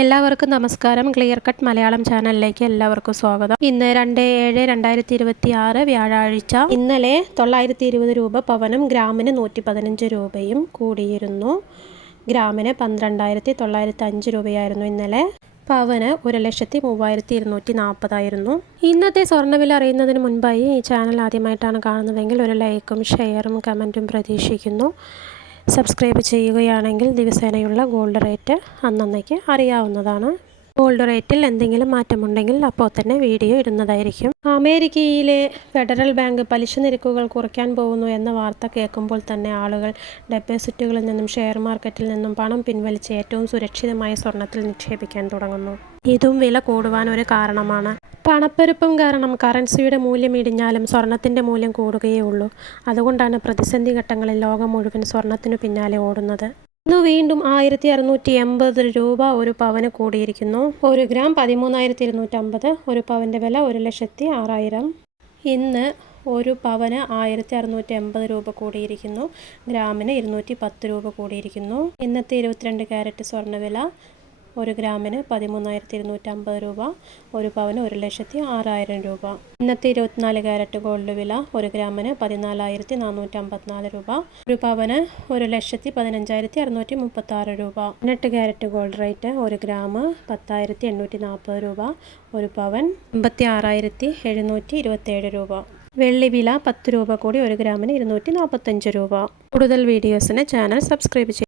എല്ലാവർക്കും നമസ്കാരം. Clear cut Malayalam ചാനലിലേക്ക് എല്ലാവർക്കും സ്വാഗതം. ഇന്ന് 2/7/2026 വ്യാഴാഴ്ച. ഇന്നലെ 920 രൂപ പവനും ഗ്രാമിന് 115 രൂപയും കൂടിയിരുന്നു. ഗ്രാമിന് 12,905 രൂപയായിരുന്നു ഇന്നലെ. പവന് 1,03,240 ഇന്നത്തെ സ്വർണ്ണവില അറിയുന്നതിന് മുൻപായി ഈ ചാനൽ ആദ്യമായിട്ടാണ് കാണുന്നതെങ്കിൽ ഒരു ലൈക്കും ഷെയറും കമൻറ്റും പ്രതീക്ഷിക്കുന്നു. സബ്സ്ക്രൈബ് ചെയ്യുകയാണെങ്കിൽ ദിവസേനയുള്ള ഗോൾഡ് റേറ്റ് അന്നന്നേക്ക് അറിയാവുന്നതാണ്. ഗോൾഡ് റേറ്റിൽ എന്തെങ്കിലും മാറ്റമുണ്ടെങ്കിൽ അപ്പോൾ തന്നെ വീഡിയോ ഇടുന്നതായിരിക്കും. അമേരിക്കയിലെ ഫെഡറൽ ബാങ്ക് പലിശ നിരക്കുകൾ കുറയ്ക്കാൻ പോകുന്നു എന്ന വാർത്ത കേൾക്കുമ്പോൾ തന്നെ ആളുകൾ ഡെപ്പോസിറ്റുകളിൽ നിന്നും ഷെയർ മാർക്കറ്റിൽ നിന്നും പണം പിൻവലിച്ച് ഏറ്റവും സുരക്ഷിതമായ സ്വർണ്ണത്തിൽ നിക്ഷേപിക്കാൻ തുടങ്ങുന്നു. ഇതും വില കൂടുവാൻ ഒരു കാരണമാണ്. പണപ്പെരുപ്പം കാരണം കറൻസിയുടെ മൂല്യം ഇടിഞ്ഞാലും സ്വർണത്തിൻ്റെ മൂല്യം കൂടുകയേ ഉള്ളൂ. അതുകൊണ്ടാണ് പ്രതിസന്ധി ഘട്ടങ്ങളിൽ ലോകം മുഴുവൻ സ്വർണത്തിനു പിന്നാലെ ഓടുന്നത്. ഇന്ന് വീണ്ടും 1,680 രൂപ ഒരു പവന് കൂടിയിരിക്കുന്നു. 1 ഗ്രാം 13,250. ഒരു പവൻ്റെ വില 1,06,000. ഇന്ന് ഒരു പവന് 1,680 രൂപ കൂടിയിരിക്കുന്നു. ഗ്രാമിന് 210 രൂപ കൂടിയിരിക്കുന്നു. ഇന്നത്തെ 22 ക്യാരറ്റ് സ്വർണ്ണവില 1 ഗ്രാമിന് 13,250 രൂപ. ഒരു പവന് 1,06,000 രൂപ. ഇന്നത്തെ 24 ക്യാരറ്റ് ഗോൾഡ് വില 1 ഗ്രാമിന് 14,454 രൂപ. ഒരു പവന് 1,15,636 രൂപ. 18 ക്യാരറ്റ് ഗോൾഡ് റേറ്റ് 1 ഗ്രാം 10,840 രൂപ. ഒരു പവൻ 56,727 രൂപ. വെള്ളി വില 10 രൂപ കൂടി 1 ഗ്രാമിന് 245 രൂപ. കൂടുതൽ വീഡിയോസിന് ചാനൽ സബ്സ്ക്രൈബ് ചെയ്യുക.